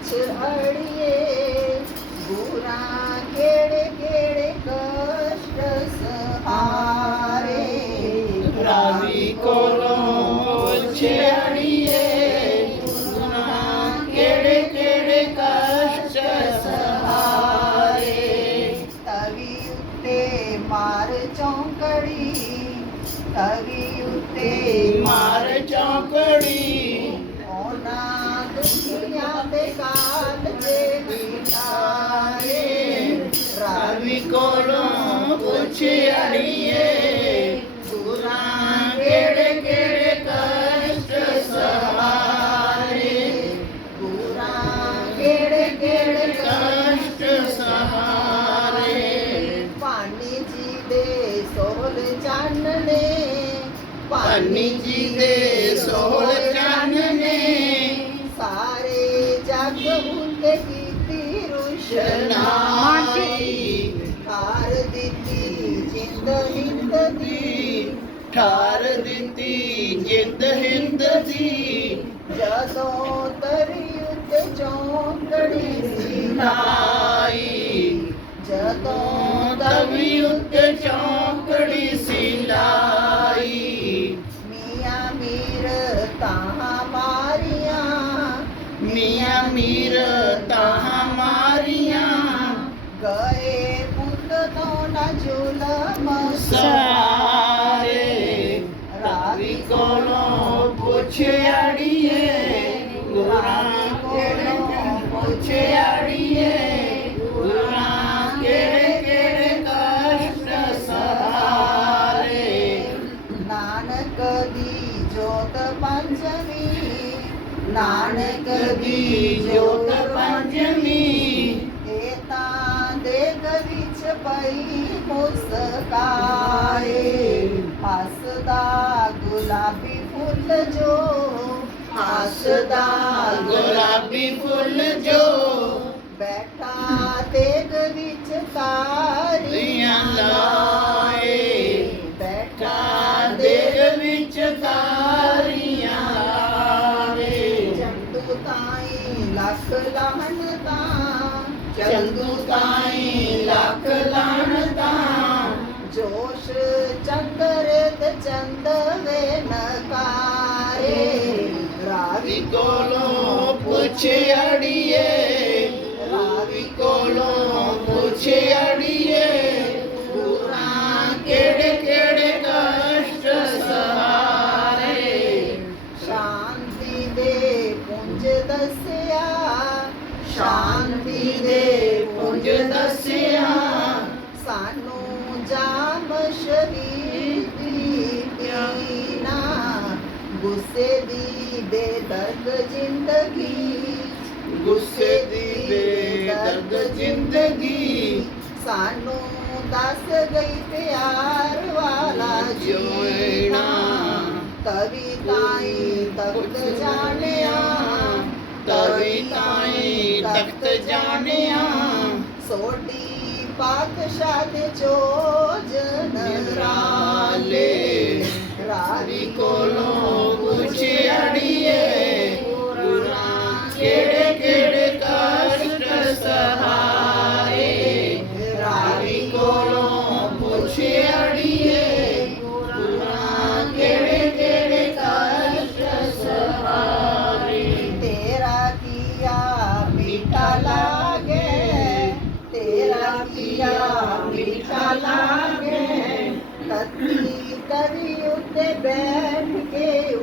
ਪੁੱਛ ਅੜੀਏ ਗੁਰਾਂ ਕਿਹੜੇ ਕਿਹੜੇ ਕਸ਼ਟ ਸਹਾਰੇ ਰਾਵੀ ਕੋਲੋਂ ਪੁੱਛਿਆੜੀਏ ਗੁਨਾਹ ਕਿਹੜੇ ਕਿਹੜੇ ਕਸ਼ਟ ਸਹਾਰੇ ਤਵੀ ਉੱਤੇ ਮਾਰ ਚੌਂਕੜੀ ਤਵੀ ਕੋਲੋਂ ਪੁੱਛਿਆੜੀਏ ਗੁਨਾਹ ਕਿਹੜੇ ਕਿਹੜੇ ਕਸ਼ਟ ਸਹਾਰੇ। ਗੁਰਾਂ ਕਿਹੜੇ ਕਿਹੜੇ ਕਸ਼ਟ ਸਹਾਰੇ। ਪਾਣੀ ਜੀ ਦੇ ਸੋਹਲ ਚਾਨਣੇ। ਪਾਨੀ ਜੀ ਦੇ ਠਾਰ ਦਿੱਤੀ ਜਿੰਦ ਹਿੰਦ ਦੀ। ਜਦੋਂ ਤਰੀ ਉੱਤੇ ਚੌਂਕੜੀ ਸੀ ਨਾਈ ਕੋਲੋਂ ਪੁੱਛਿਆੜੀਏ ਗੁਰਾਂ ਕੋਲੋਂ ਪੁੱਛਿਆੜੀਏ ਗੁਰਾਂ ਕਿਹੜੇ ਕਿਹੜੇ ਕਸ਼ਟ ਸਹਾਰੇ ਨਾਨਕ ਦੀ ਜੋਤ ਪੰਜਵੀ ਨਾਨਕ ਦੀ ਜੋਤ ਪੰਜਵੀਂ ਇਹ ਤਾਂ ਦੇਗ ਵਿੱਚ ਪਈ ਮੁਸਕਾਏ ਹੱਸਦਾ ਗੁਲਾਬੀ ਫੁੱਲ ਜੋ ਹੱਸਦਾ ਗੁਲਾਬੀ ਫੁੱਲ ਜੋ। ਬੈਠਾ ਦੇਗ ਵਿੱਚ ਤਾਰੀਆਂ ਰੀਆਂ ਲਾਏ। ਬੈਠਾ ਕਾ ਵਿੱਚ ਤਾਰੀਆਂ ਲਾਵੇ ਚੰਦੂ ਤਾਈ ਲੱਖ ਲਾਹਣਤਾ ਚੰਦੂ ਤਾਈ ਲੱਖ ਲਾਣਤਾ ਜੋਸ਼ ਚੰਦਰਤ ਚੰਦਵੇ ਨਕਾਰੇ ਰਾਵੀ ਵੀ ਕੋਲੋਂ ਪੁੱਛ ਗੁੱਸੇ ਦੀ ਬੇਦਰਦ ਜ਼ਿੰਦਗੀ ਗੁੱਸੇ ਦੀ ਬੇਦਰਦ ਜ਼ਿੰਦਗੀ। ਸਾਨੂੰ ਦੱਸ ਗਈ ਪਿਆਰ ਵਾਲਾ ਜਿਉਣਾ ਤਵੀ ਤਾਈ ਤਖਤ ਜਾਣਿਆ। ਤਵੀ ਤਾਈ ਤਖਤ ਜਾਣਿਆ। ਸੋਢੀ ਪਾਤਸ਼ਾਹ ਦੇ ਚੋਜ ਨਰਾਲੇ ਰਾਲੇ ਰਾਵੀ ਕੋਲੋਂ ਤਤੀ ਤਰੀ ਉੱਤੇ ਬੈਠ ਕੇ ਉਚਾਰੇ